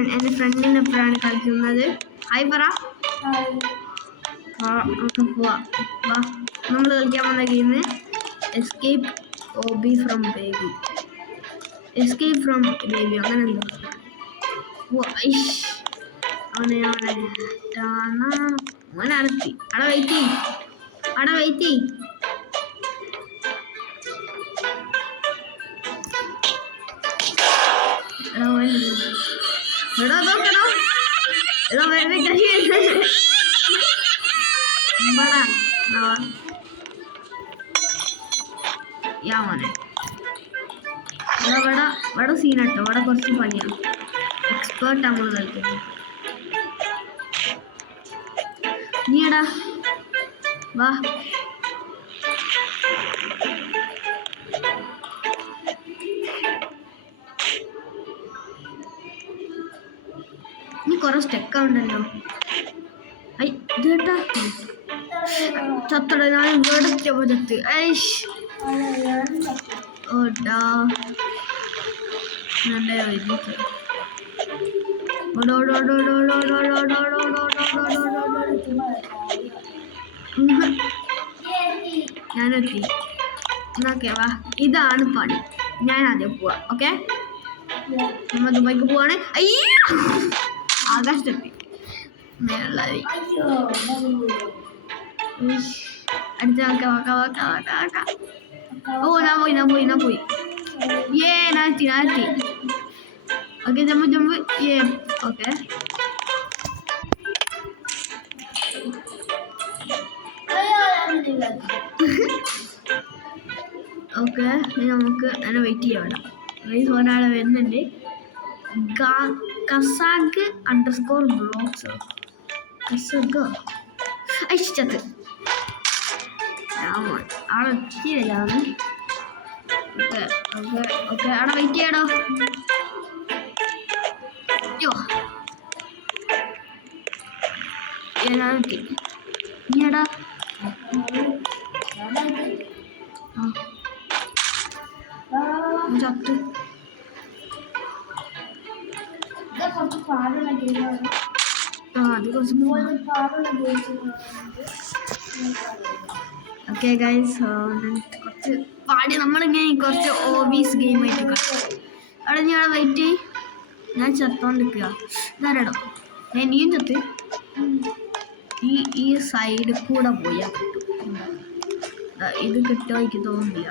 എൻ്റെ ഫ്രണ്ടിനൊപ്പമാണ് കളിക്കുന്നത്. ഹായ് പറ. നമുക്ക് പോവാം. വാ, നമ്മൾ കളിക്കാൻ വന്ന game escape ഓബി from baby. Escape from baby അങ്ങനെ ഉണ്ടോ? അവനെ അടത്തി. അവിടെ വെയിറ്റ് ചെയ്യും. എടോ നോക്കണോ? എടോ വേറെ മോനെ ഇവിടെ സീനാട്ടോ. ഇവിടെ കുറച്ച് പണിയാണ്. എക്സ്പേർട്ട് നമ്മൾ കളിക്കുന്നത്. നീ എടാ വാ. നീ കുറെ സ്റ്റെക്കാവുണ്ടല്ലോ. ഐ ഇതേട്ടാ ചത്തട. ഞാൻ ഇവിടെ ചത്ത്. ഓടാ ഞാനെത്തി. ഓക്കെ വാ, ഇതാണ് പണി. ഞാൻ ആദ്യം പോവാ. ഓക്കെ, നമ്മൾ ദുബായിക്ക് പോവാണ്. അയ്യോ ആകാശത്തെത്തി. അടുത്ത ഓ ഞാൻ പോയി. ഞാൻ എത്തി. Okay jump. ഓക്കെ ഓക്കെ നമുക്ക് അതിനെ വെയിറ്റ് ചെയ്യാം. ഒരാളെ വരുന്നുണ്ട്. കസാഗ് _ബ്ലോഗ്സ് കസഗ് അയച്ചത് ആളെത്തിയില്ലാണ്. ഓക്കെ അവിടെ വെയിറ്റ് ചെയ്യടോ. ഞാനെത്തി. നീടാ ചത്ത്. ഓക്കെ ഗൈസ്, കുറച്ച് പാടി നമ്മളിങ്ങനെ കുറച്ച് ഓബീസ് ഗെയിമായിട്ട് കളിക്കും. അവിടെ നീ അവിടെ വെയിറ്റ് ചെയ്യ്. ഞാൻ ചത്തോണ്ടിരിക്കുക. ഇതാരടോ നീയും ചത്ത്. ഈ സൈഡിൽ കൂടെ പോയാൽ കിട്ടും. ഇത് കിട്ടുമോ എനിക്ക് തോന്നുന്നില്ല.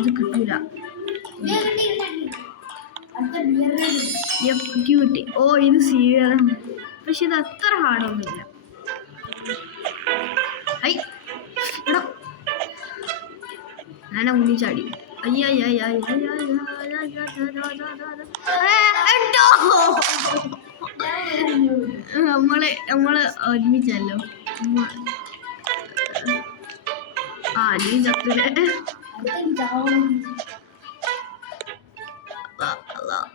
ഇത് കിട്ടൂല. കിട്ടി. ഓ ഇത് സീരിയലാണ്. പക്ഷെ ഇത് അത്ര ഹാർഡൊന്നുമില്ല. എടാ ഞാൻ ഒന്നിച്ചാടി. നമ്മള് ഒരുമിച്ചല്ലോ. നീ ചത്തില്ലേ?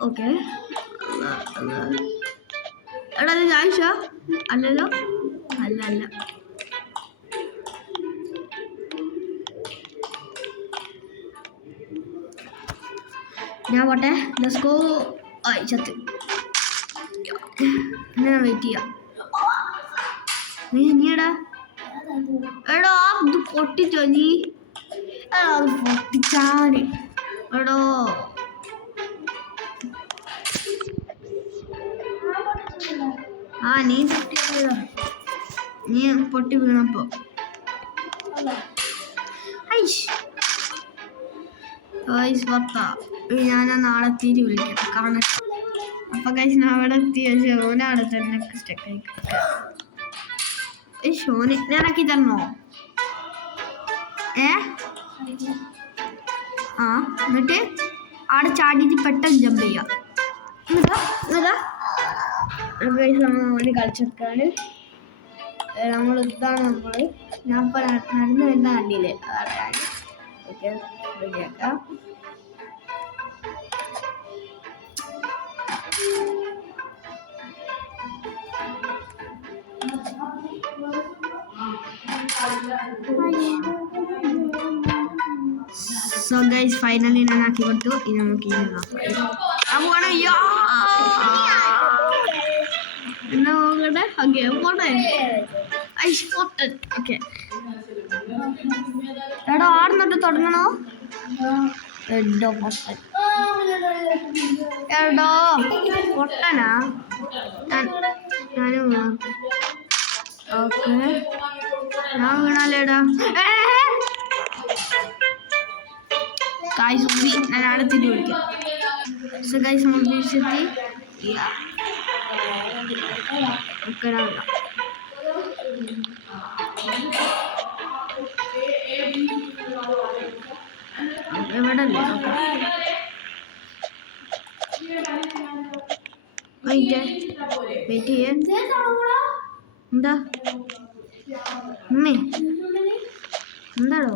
ഓക്കെ എടാ അത് ജായിഷ അല്ലല്ലോ. അല്ല ഞാൻ പോട്ടെ. Let's go. ചത്ത്. ഞാൻ വെയിറ്റ് ചെയ്യാം. നീടാ എടോ ഇത് പൊട്ടിച്ചോ നീ? പൊട്ടിച്ചാണ് എടോ. നീ പൊട്ടിയതാ. നീ പൊട്ടി വീണപ്പോ ഞാൻ നാളെ തിരി വിളിക്കട്ടെ. കാരണം അപ്പൊ കഴിച്ച് അവിടെ എത്തിയ ഷോനാണ് തന്നെ സ്റ്റെക്കായി. ഷോന് ഞാനാക്കി തരണോ? എന്നിട്ട് അവിടെ ചാടിയിട്ട് പെട്ടെന്ന് ജമ്പ് ചെയ്യാം. ഓന് കളിച്ചെടുക്കാണ്. നമ്മൾ ഇതാണ് ഞാൻ ഇപ്പൊ നടന്നു വരുന്ന കണ്ടില്ലേ, അതാണ്. ഓക്കെ റെഡിയാക്കാം. സോ ഗൈസ് ഫൈനലി ഞാൻ ആക്കി കൊടുത്തു. ഇനി നമുക്ക് ഓക്കെ പോട്ടെ ഐസ് പൊട്ടൻ ഓക്കെ എടാ ആടുന്നിട്ട് തുടങ്ങണോ എടോ പൊട്ടൻ എടോ പൊട്ടനാ ഞാനും ഓക്കെ ഞാൻ വീണാലേടാ കായ് സുമ്പി ഞാൻ അടുത്തിട്ട് വിളിക്കാം സോ ഗൈസ് നമ്മൾ തിരിച്ചെത്തി ഓക്കെ എവിടെ വെയിറ്റ് ചെയ്യേ എന്താ എന്താടോ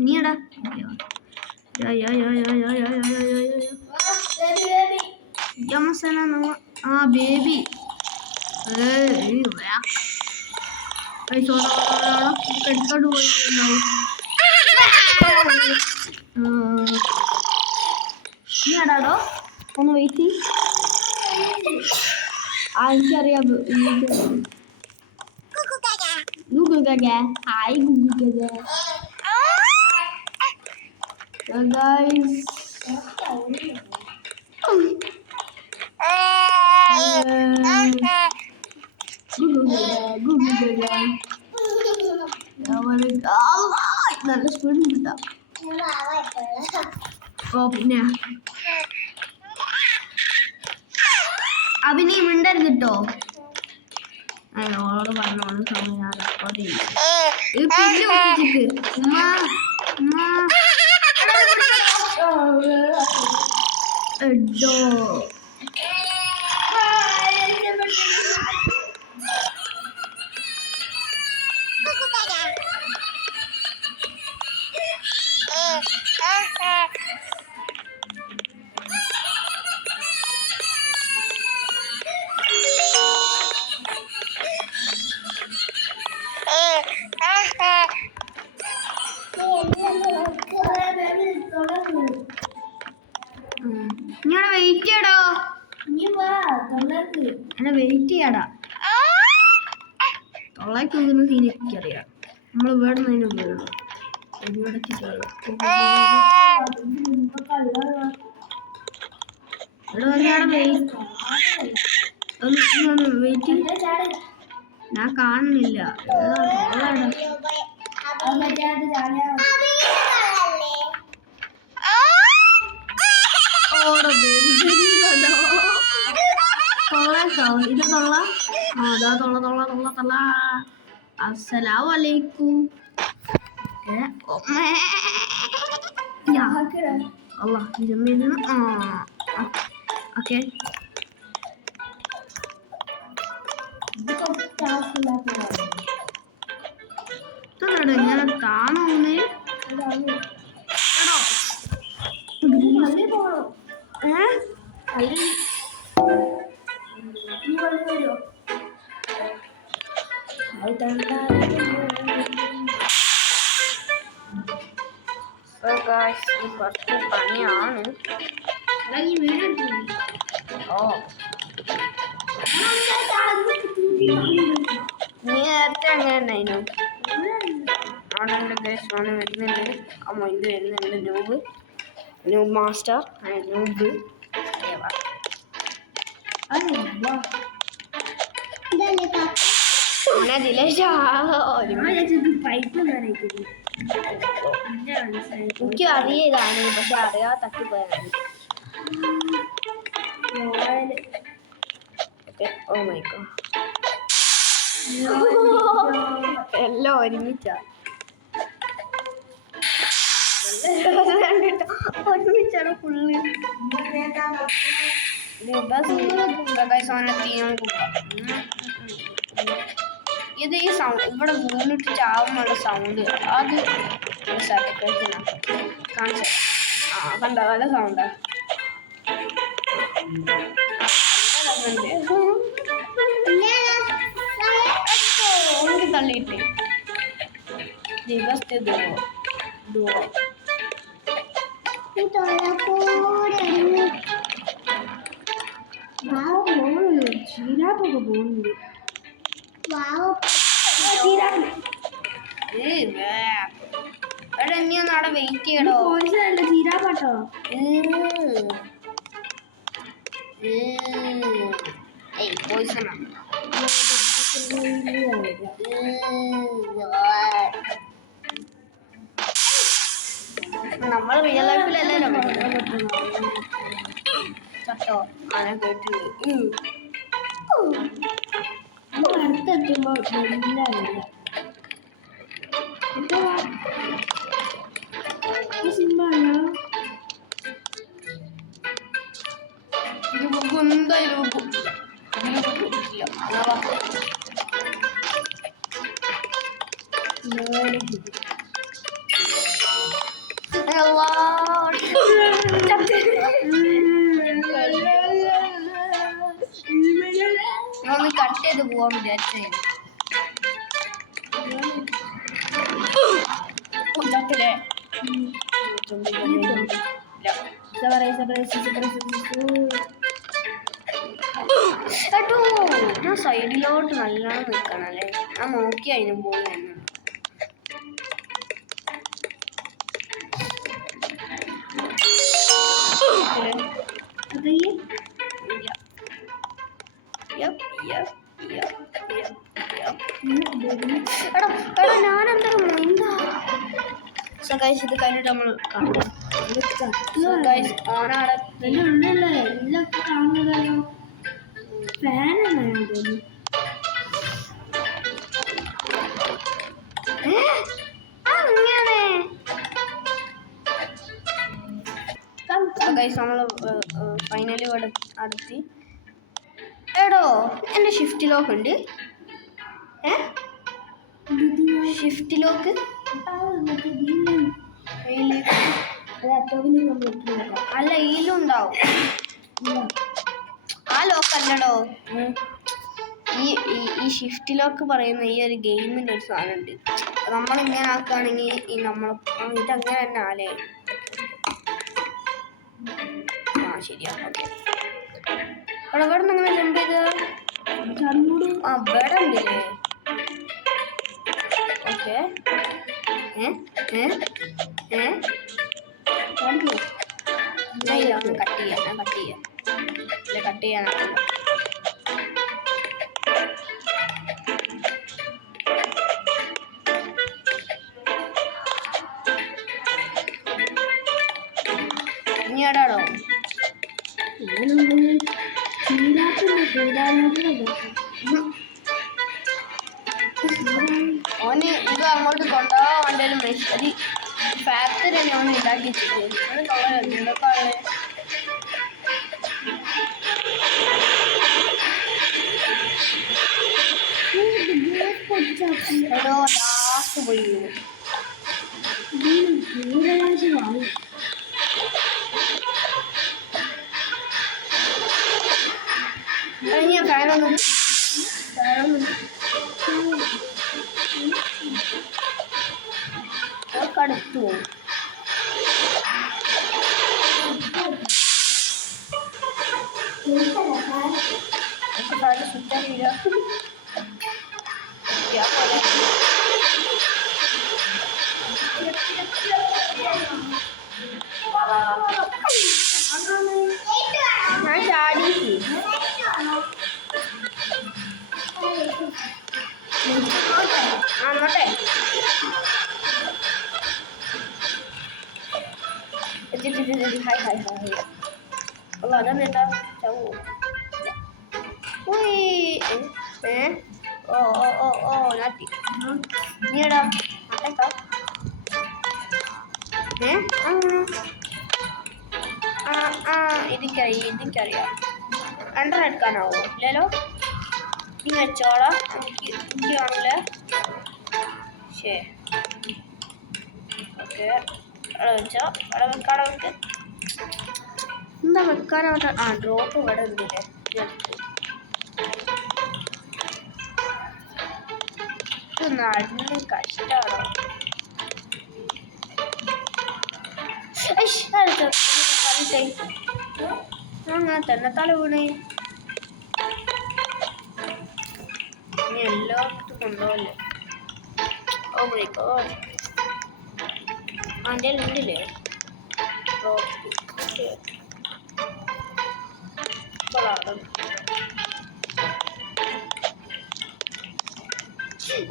നീടാ ആ ബേബി എടുത്തോണ്ട് പോയിട്ടുണ്ടാവും നീടാടോ ഒന്ന് വെയിറ്റ് എനിക്കറിയാം ഗൂഗിൾ ഹായ് ഗൂഗിൾ ഗൈസ് നല്ല സ്പീഡ് കിട്ടാം ഓ പിന്നെ അഭിനയം മിണ്ടരുത് കിട്ടോ ഓളോട് പറഞ്ഞോളൂ സമയം ഞാൻ റെക്കോർഡ് ചെയ്യും പിന്നെ ഒട്ടിച്ചിട്ട് എഡോ ഞാൻ വെയിറ്റ് ചെയ്യടോ എന്നെ വെയിറ്റ് ചെയ്യാടാ തൊള്ളാക്കി നോക്കുന്ന സീൻ എനിക്കറിയാം നമ്മൾ ഇവിടെ നിന്ന് ഉപയോഗം വെയിറ്റ് ഞാൻ കാണുന്നില്ല ഇത് തൊള്ള അതാ തൊള്ള അസ്സലാമു അലൈക്കും Allah ജമീലിന് ഓക്കെ ഇങ്ങനെ താണോന്നേ കുറച്ച് പണിയാണ് നേരത്തെ അങ്ങനെ ഉണ്ടായിരുന്നു അവിടെ ഗൈസ് ആണ് വരുന്നുണ്ട് അമ്മ ഇത് വരുന്നുണ്ട് ന്യൂബ് മാസ്റ്റർ ന്യൂബ് എനിക്ക് അറിയതാണ് പക്ഷെ അറിയാതെ തട്ടിപ്പോയാണ് ഓ മൈ ഗോഡ് എല്ലാം ഒരുമിച്ചാ ഒരുമിച്ചാണ് ഫുള്ള് ഇത് ഈ സൗണ്ട് ഇവിടെ വീണിട്ട് ചാവുന്നുള്ള സൗണ്ട് അത് സാറ്റിസ്ഫാക്ഷനാണ് കാണിച്ച കണ്ട നല്ല സൗണ്ടാ എനിക്ക് തള്ളി തള്ളിയിട്ട് ദിവസത്തെ ദുവോ ജീരാപ്പൊക്കെ പോകുന്നുണ്ട്. എടാ ഇനി ഒന്ന് അവിടെ വെയിറ്റ് ചെയ്യണോ? ജീരാപ്പാട്ടോ പോയിസണ നമ്മൾ റിയൽ ലൈഫിലല്ലല്ലോ ചട്ടോ അങ്ങനെ കേട്ടിട്ടുണ്ട്. അടുത്തെത്തുമ്പോ സിമ്പാണോ എന്തായാലും ഒന്ന് കട്ട് ചെയ്ത് പോവാൻ വിചാരിച്ചേ കേട്ടോ. ഞാൻ സൈഡിലോട്ട് നല്ലോണം നിൽക്കണല്ലേ. ഞാൻ നോക്കി അതിന് പോയി തന്നെ. എടാ ഞാനെന്താ എന്താ ഇത് കഴിഞ്ഞിട്ട് നമ്മൾ നമ്മൾ ഫൈനലി ഇവിടെ അടുത്തി. എടോ എൻ്റെ ഷിഫ്റ്റ് ലോക്ക് ഉണ്ട്. ഷിഫ്റ്റ് ലോക്ക് അല്ല ഈലും ഉണ്ടാവും. ആ ലോക്ക് അല്ലടോ, ഈ ഷിഫ്റ്റ് ലോക്ക് പറയുന്ന ഈ ഒരു ഗെയിമിൻ്റെ ഒരു സാധനം ഉണ്ട്. നമ്മളിങ്ങനെ ആക്കുകയാണെങ്കിൽ ഈ നമ്മൾ ഇതങ്ങനെ തന്നെ ആലേ. ആ ശരിയാണ്. ഓക്കെ ഇവിടെ നിന്ന് അങ്ങനെ ജമ്പ് ചെയ്ത് ആ ഇവിടെ ഉണ്ടല്ലേ. ഓക്കെ കട്ട് ചെയ്യാനാണ്. ഇനി എടാടോ ഓന് ഇത് അങ്ങോട്ട് കൊണ്ടുപോകാൻ വേണ്ടിയാലും മെഷീൻ ഫാക്ടറി തന്നെ ഓന് ഉണ്ടാക്കി ലാസ്റ്റ് പോയി ഞാൻ ഫാനൊന്നും കടുത്തു പോകും. ഞാൻ ചാടി അങ്ങോട്ടെ ഹായ് ഹായ് ഹായ് അല്ല അതെന്താ ചവോ ഓ നാട്ടി നീടാ എനിക്കറിയാം അണ്ടർ എടുക്കാനാവോ ഇല്ലല്ലോ. നീ വെച്ചോളാം. എനിക്ക് കാണില്ല. ശരി ഓക്കെ അവിടെ വെച്ചോ. അവിടെ വെക്ക്. എന്താ വെക്കാനാവട്ടെ. ആ ഡ്രോപ്പ് ഇവിടെ ഉണ്ടല്ലേ. നടന്ന് കഷ്ടാണോ? അങ്ങനെ തന്നെ തല വീണേ. ഇനി എല്ലായിടത്തും കൊണ്ടുപോകല്ലേ. Oh my God. എൻ്റെ ഉള്ളില്ലേ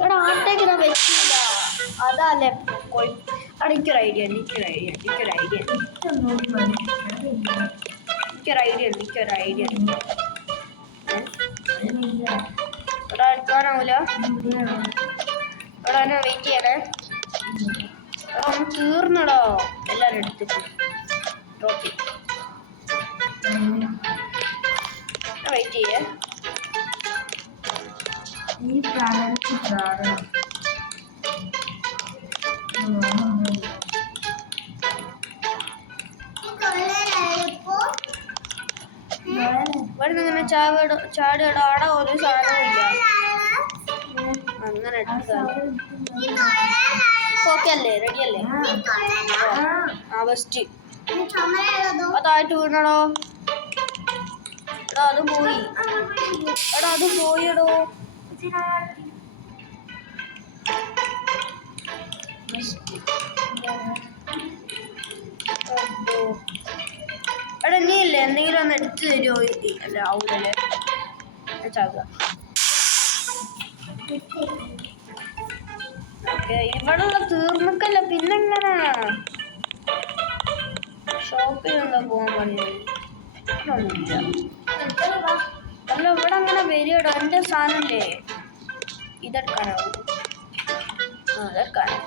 എടാ ആട്ടേക്ക് ഞാൻ വെച്ചില്ല. അതല്ലേ പോയി. അവിടെ എനിക്കൊരു ഐഡിയ ഇവിടെ എടുക്കാനാവൂല. ഇവിടെ തന്നെ വെയിറ്റ് ചെയ്യണേ. ഒന്ന് തീർന്നടോ എല്ലാവരും എടുത്തിട്ട് ട്രോഫി. വെയിറ്റ് ചെയ്യേ. ഇവിടെ ഇങ്ങനെ ചാടിയുടെ അവിടെ ഒരു സാധനമില്ല. അങ്ങനെ ഓക്കെ അല്ലേ? റെഡി അല്ലേ? ആ ബെസ്റ്റ്. അതായിട്ട് വീണടോ. എടാ അത് പോയി. അത് പോയിടോ. എടാ നീ ഇല്ലേ എന്തെങ്കിലും ഒന്ന് എടുത്തു തരുമോ? അല്ല ആവൂലല്ലേ ചാകുക. ഇവിടെ തീർന്നിക്കല്ല. പിന്നെങ്ങനെ ഷോപ്പിൽ എന്താ പോകാൻ പണിയത്? അല്ല ഇവിടെ അങ്ങനെ വരികടോ. എൻ്റെ സാധനല്ലേ ഇതെടുക്കാനാവും. അതെടുക്കാനോ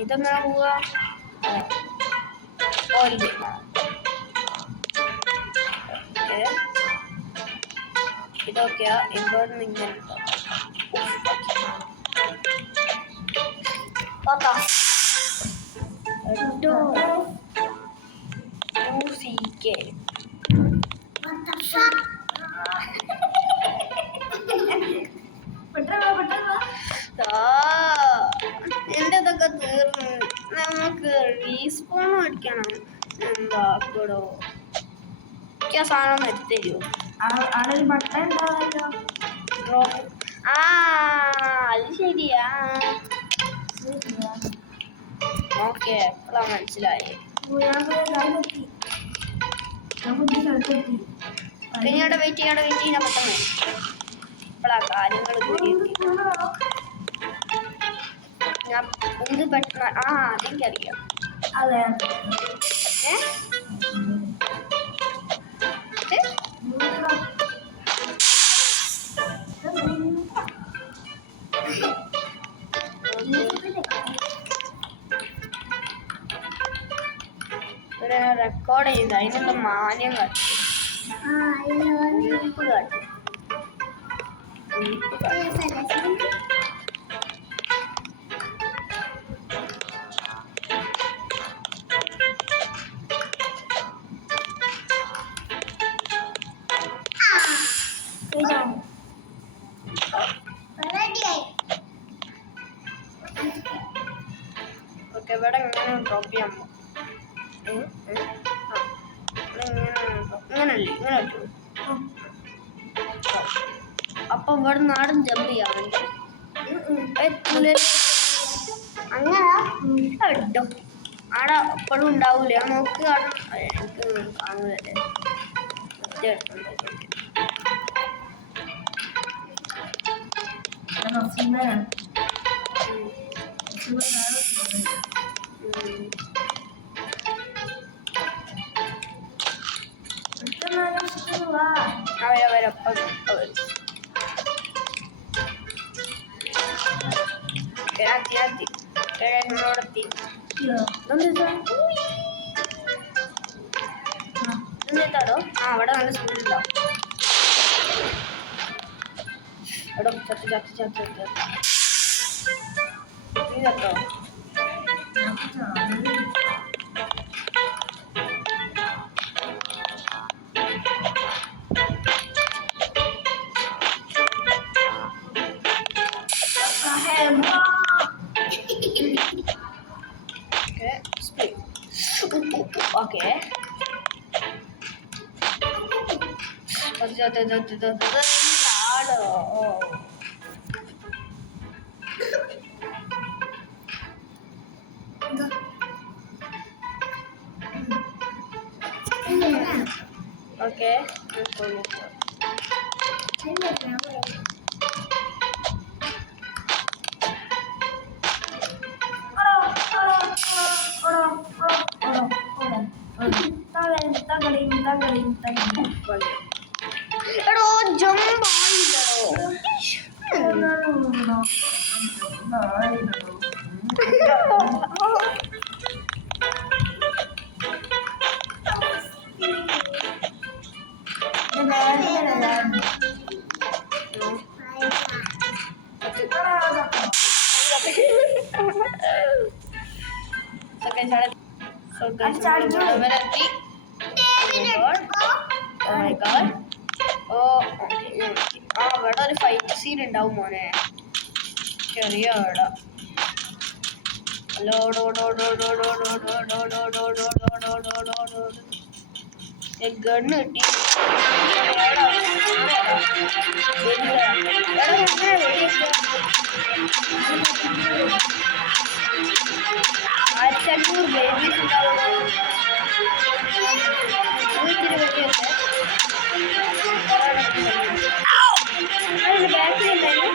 ഇതെങ്ങനെ പോവുക? ഓയില് ഇതൊക്കെയാ. ഇവിടെ ഇങ്ങനെ എൻ്റെ ഇതൊക്കെ തീർന്നു. നമുക്ക് റീസ്പോൺ അടിക്കണം. എന്താക്കടോ? എനിക്ക് ആ സാധനം എടുത്തരുമോ? ആളൊരു ബട്ടൺ ഉണ്ടാവല്ലോ. അത് ശരിയാ. ഓക്കെ ഇപ്പോഴാണ് മനസ്സിലായി. പിന്നീട് വെയിറ്റ് ചെയ്യാൻ പെട്ടെന്ന് ഇപ്പോഴാ കാര്യങ്ങൾ ഞാൻ എന്ത് പെട്ടെന്ന്. അതെനിക്കറിയാം. അതെ റെക്കോർഡ് ചെയ്ത് അതിനുള്ള മാന്യം കാട്ടി. ഓക്കെ ഇവിടെ ഇങ്ങനെ ഡ്രോപ്പ് ചെയ്യാൻ പോകും. ഇങ്ങനല്ലേ ഇങ്ങനെ പറ്റുമോ? അപ്പൊ ഇവിടെ നാടൻ ജമ്പ് ചെയ്യാറുണ്ട്. അങ്ങനെ കേട്ടോ ആടെ എപ്പോഴും ഉണ്ടാവൂലേ? നോക്ക് എനിക്ക് കാണൂലല്ലേ. അവരവരൊപ്പം എന്നോടെത്തി. എന്താടോ? അവിടെ നല്ല സ്പീഡുണ്ടാവും. എടോ ചത്ത് നീ കേട്ടോ? ഓക്കെ എടോ ജമ്പ് അവിടെ ഒരു ഫൈറ്റ് സീൻ ഉണ്ടാവും മോനെ ചെറിയ അവിടെ ഗണ്ണ് കിട്ടി ആയിരത്തഞ്ഞൂറ് ബേബീസ് ഉണ്ടാവുള്ളൂ ബാക്കിലുണ്ടായിരുന്നു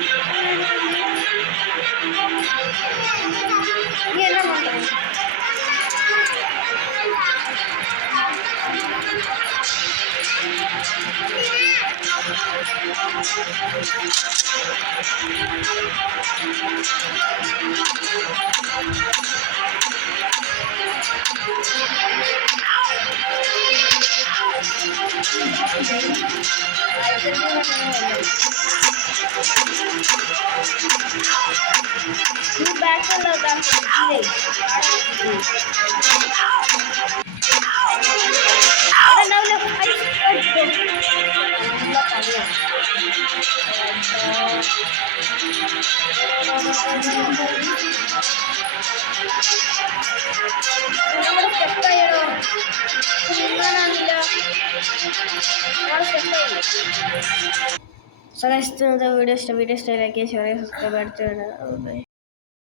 നീ എന്നാ നോക്കണം നീ ബാക്കിലുള്ള സ്റ്റെപ്പായോ നിങ്ങാനാണില്ല സോ ഗൈസ് വീഡിയോ ഇഷ്ടം ലൈക്ക് ഷെയർ സബ്സ്ക്രൈബ് അടുത്ത്